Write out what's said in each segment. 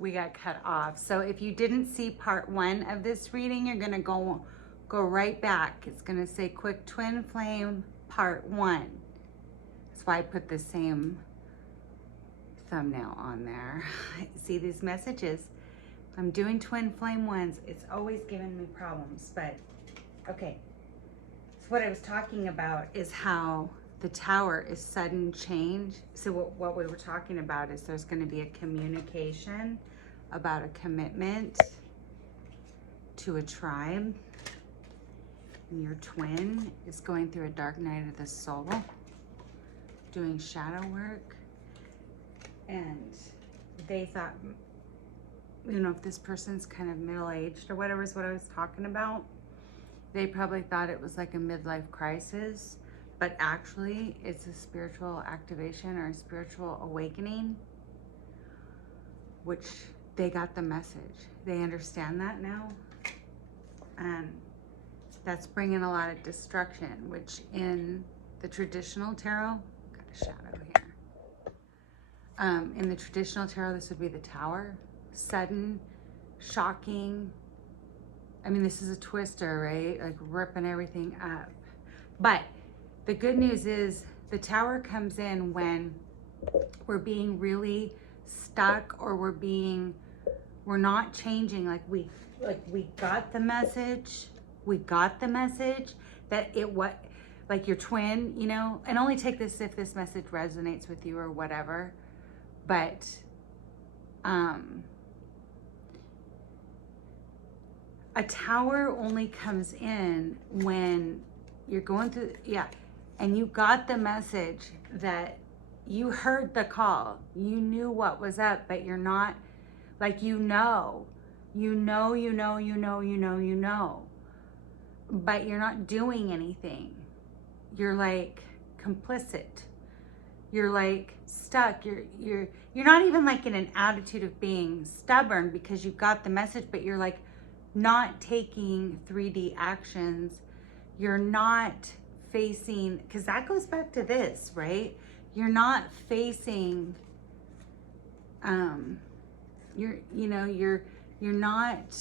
we got cut off. So if you didn't see part 1 of this reading, you're going to go right back. It's going to say quick twin flame part 1. That's why I put the same thumbnail on there. See these messages? I'm doing twin flame ones. It's always giving me problems, but okay. So what I was talking about is how the tower is sudden change. So what we were talking about is there's going to be a communication about a commitment to a tribe. And your twin is going through a dark night of the soul, doing shadow work. And they thought, you know, if this person's kind of middle-aged or whatever is what I was talking about, they probably thought it was like a midlife crisis, but actually it's a spiritual activation or a spiritual awakening, which they got the message. They understand that now. And that's bringing a lot of destruction, which in the traditional tarot, got a shadow here. In the traditional tarot, this would be the Tower. Sudden, shocking. I mean, this is a twister, right? Like ripping everything up. But the good news is the Tower comes in when we're being really stuck, or we're not changing. Like we got the message. We got the message that like your twin, you know, and only take this if this message resonates with you or whatever. But a tower only comes in when you're going through, and you got the message that you heard the call, you knew what was up, but you're not, like, you know, but you're not doing anything. You're like complicit. You're like stuck. You're not even like in an attitude of being stubborn because you got the message, but you're like not taking 3D actions. You're not facing, because that goes back to this, right? You're not facing, you're not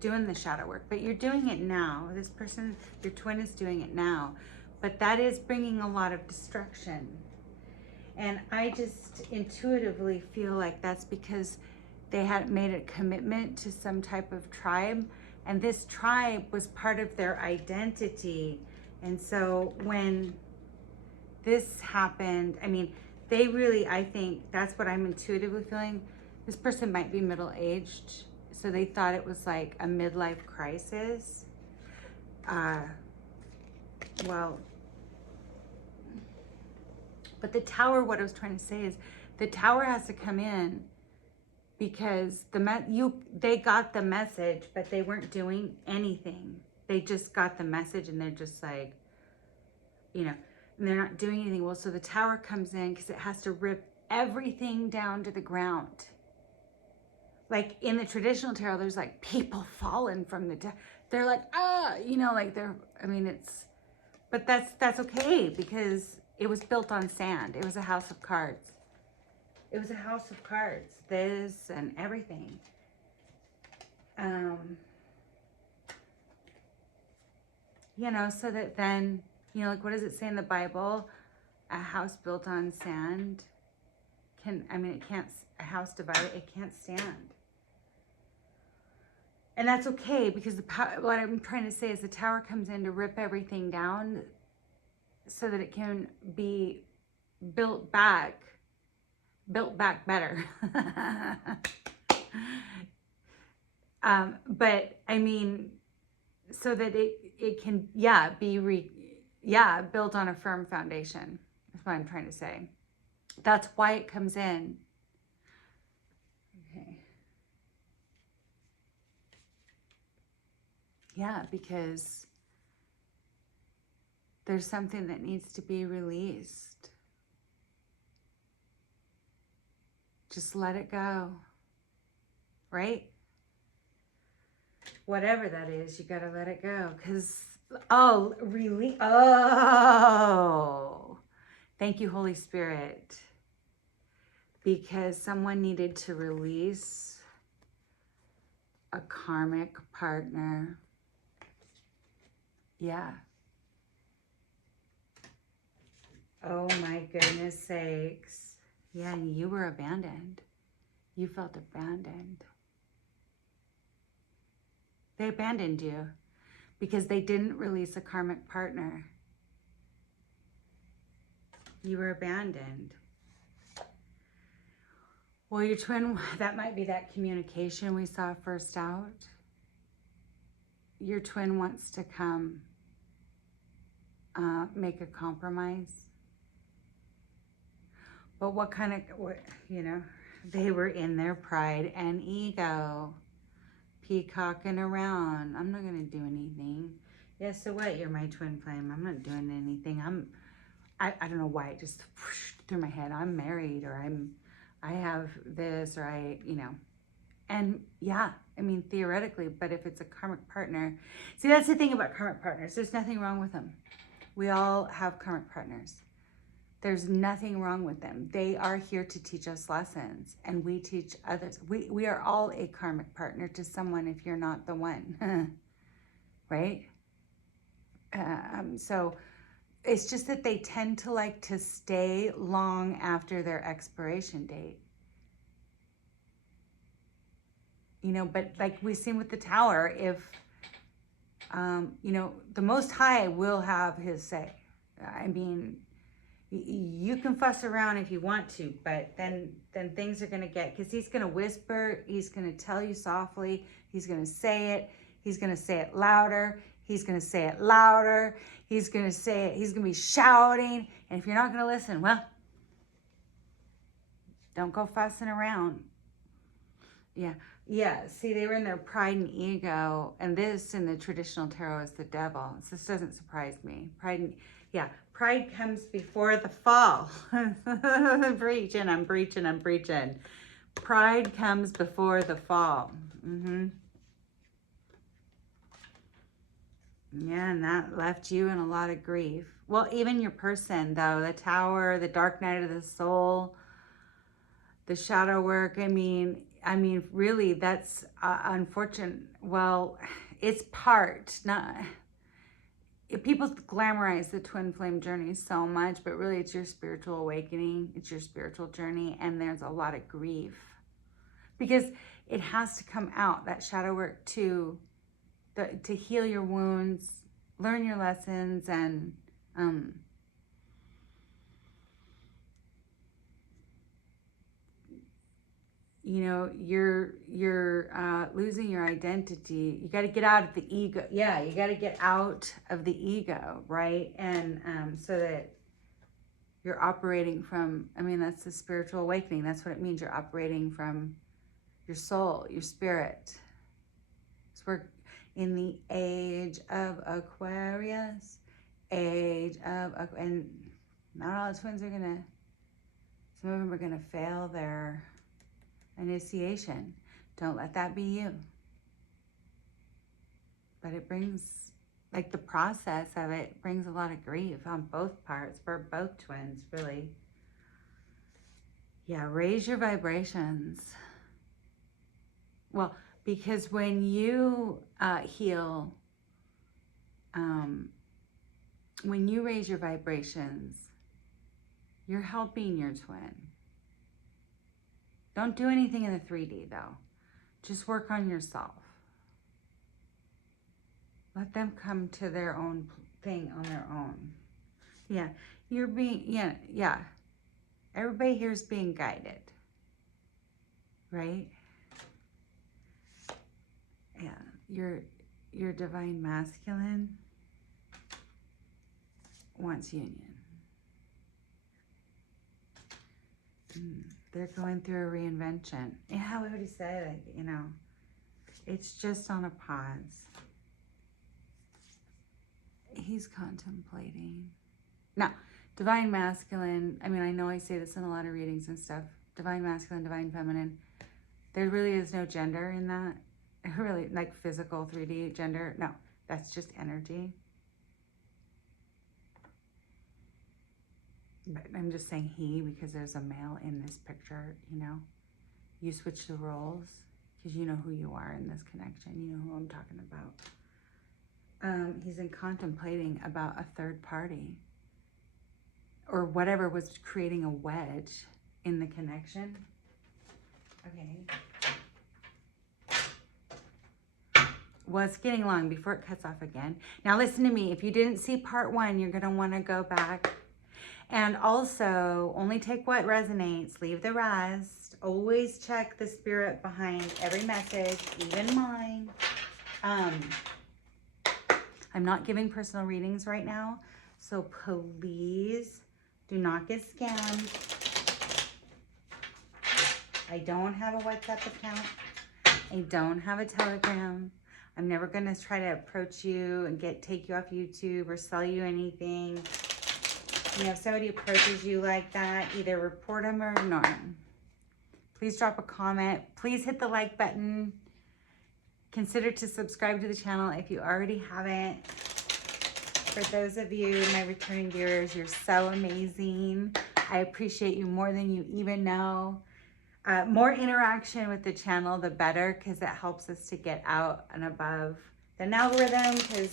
doing the shadow work, but you're doing it now. This person, your twin, is doing it now, but that is bringing a lot of destruction. And I just intuitively feel like that's because they had made a commitment to some type of tribe, and this tribe was part of their identity. And so when this happened, I mean, they really, I think that's what I'm intuitively feeling. This person might be middle-aged, so they thought it was like a midlife crisis. But the Tower, what I was trying to say is the Tower has to come in because they got the message, but they weren't doing anything. They just got the message and they're just like, you know, and they're not doing anything. Well, so the Tower comes in because it has to rip everything down to the ground. Like in the traditional tarot, there's like people falling from the they're like, you know, like but that's okay because it was built on sand. It was a house of cards. It was a house of cards, this and everything. You know, so that then, you know, like what does it say in the Bible? A house built on sand a house divided, it can't stand. And that's okay because what I'm trying to say is the Tower comes in to rip everything down so that it can be built back better. But I mean, so that it can, be built on a firm foundation. That's what I'm trying to say. That's why it comes in. Okay. Yeah, because there's something that needs to be released. Just let it go, right? Whatever that is, you gotta let it go. Because, thank you, Holy Spirit. because someone needed to release a karmic partner. Yeah. Oh my goodness sakes. Yeah, you were abandoned. You felt abandoned. They abandoned you because they didn't release a karmic partner. You were abandoned. Well, your twin, that might be that communication we saw first out. Your twin wants to come make a compromise. But what kind of, you know, they were in their pride and ego, peacocking around. I'm not going to do anything. Yeah, so what? You're my twin flame. I'm not doing anything. I don't know why it just through my head. I'm married, or I have this, or you know. And yeah, I mean, theoretically, but if it's a karmic partner, see, that's the thing about karmic partners. There's nothing wrong with them. We all have karmic partners. There's nothing wrong with them. They are here to teach us lessons, and we teach others. We are all a karmic partner to someone if you're not the one, right? So it's just that they tend to like to stay long after their expiration date. You know, but like we've seen with the tower, if, you know, the Most High will have his say. I mean, you can fuss around if you want to, but then things are going to get, because he's going to whisper, he's going to tell you softly, he's going to say it, he's going to say it louder, he's going to say it louder, he's going to say it, he's going to be shouting, and if you're not going to listen, well, don't go fussing around. Yeah, see, they were in their pride and ego, and this in the traditional tarot is the devil. So this doesn't surprise me. Pride comes before the fall. I'm preaching. Pride comes before the fall. Yeah, and that left you in a lot of grief. Well, even your person, though, the tower, the dark night of the soul, the shadow work, I mean, really, that's unfortunate. Well, it's part, not... People glamorize the twin flame journey so much, but really it's your spiritual awakening. It's your spiritual journey, and there's a lot of grief. Because it has to come out, that shadow work, to heal your wounds, learn your lessons, and... you know, you're losing your identity. You got to get out of the ego. Yeah, you got to get out of the ego, right? And so that you're operating from, I mean, that's the spiritual awakening. That's what it means. You're operating from your soul, your spirit. So we're in the age of Aquarius, and not all the twins are going to, some of them are going to fail their initiation. Don't let that be you. But it brings, like, the process of it brings a lot of grief on both parts, for both twins, really. Yeah, raise your vibrations. Well, because when you heal, when you raise your vibrations, you're helping your twin. Don't do anything in the 3D, though. Just work on yourself. Let them come to their own thing on their own. Yeah, you're being, yeah. Everybody here is being guided, right? Yeah, your divine masculine wants union. They're going through a reinvention. Yeah, how would he say that? You know, it's just on a pause. He's contemplating. Now, divine masculine, I mean, I know I say this in a lot of readings and stuff. Divine masculine, divine feminine. There really is no gender in that. Really, like physical 3D gender. No, that's just energy. But I'm just saying he because there's a male in this picture, you know. You switch the roles because you know who you are in this connection. You know who I'm talking about. He's in contemplating about a third party or whatever was creating a wedge in the connection. Okay. Well, it's getting long before it cuts off again. Now listen to me. If you didn't see part 1, you're going to want to go back. And also, only take what resonates. Leave the rest. Always check the spirit behind every message, even mine. I'm not giving personal readings right now. So please do not get scammed. I don't have a WhatsApp account. I don't have a Telegram. I'm never going to try to approach you and take you off YouTube or sell you anything. You know, if somebody approaches you like that, either report them or ignore them. Please drop a comment. Please hit the like button. Consider to subscribe to the channel if you already haven't. For those of you, my returning viewers, you're so amazing. I appreciate you more than you even know. More interaction with the channel, the better, because it helps us to get out and above the algorithm, because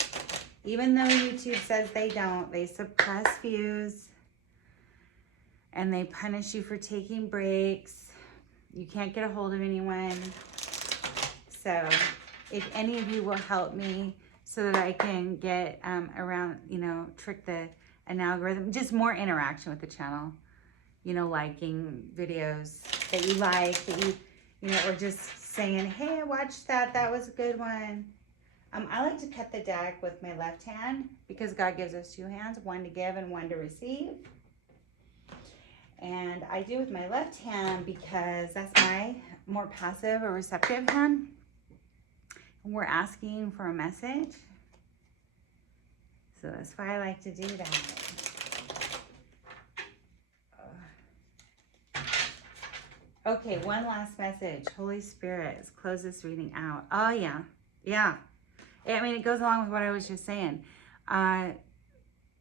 even though YouTube says they don't, they suppress views and they punish you for taking breaks. You can't get a hold of anyone. So if any of you will help me so that I can get around, you know, trick an algorithm, just more interaction with the channel. You know, liking videos that you like, that you know, or just saying, hey, I watched that. That was a good one. I like to cut the deck with my left hand because God gives us 2 hands, one to give and one to receive. And I do with my left hand because that's my more passive or receptive hand. And we're asking for a message. So that's why I like to do that. Okay, one last message. Holy Spirit, let's close this reading out. Oh, yeah. Yeah. I mean, it goes along with what I was just saying.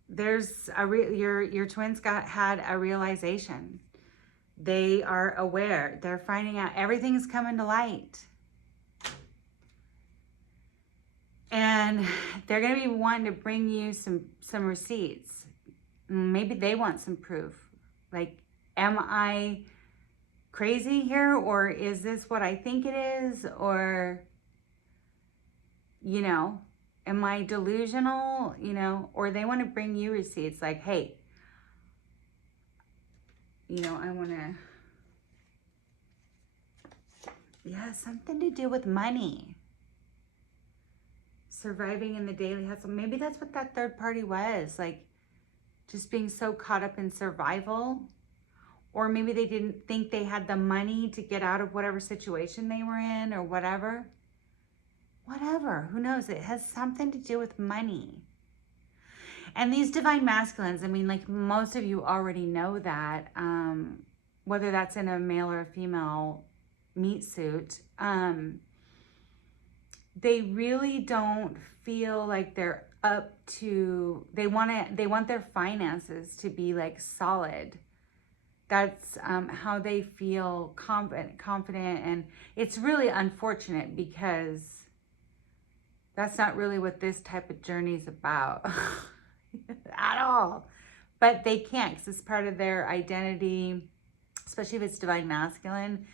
There's your twins had a realization. They are aware. They're finding out everything's coming to light. And they're going to be wanting to bring you some receipts. Maybe they want some proof. Like, am I crazy here, or is this what I think it is, or, you know, am I delusional, you know, or they want to bring you receipts like, hey, you know, I want to, yeah, something to do with money, surviving in the daily hustle. Maybe that's what that third party was, like just being so caught up in survival. Or maybe they didn't think they had the money to get out of whatever situation they were in or whatever. Whatever, who knows? It has something to do with money. And these divine masculines, I mean, like most of you already know that, whether that's in a male or a female meat suit, they really don't feel like they're up to, they want their finances to be like solid. That's how they feel confident, and it's really unfortunate because that's not really what this type of journey is about at all. But they can't, because it's part of their identity, especially if it's divine masculine.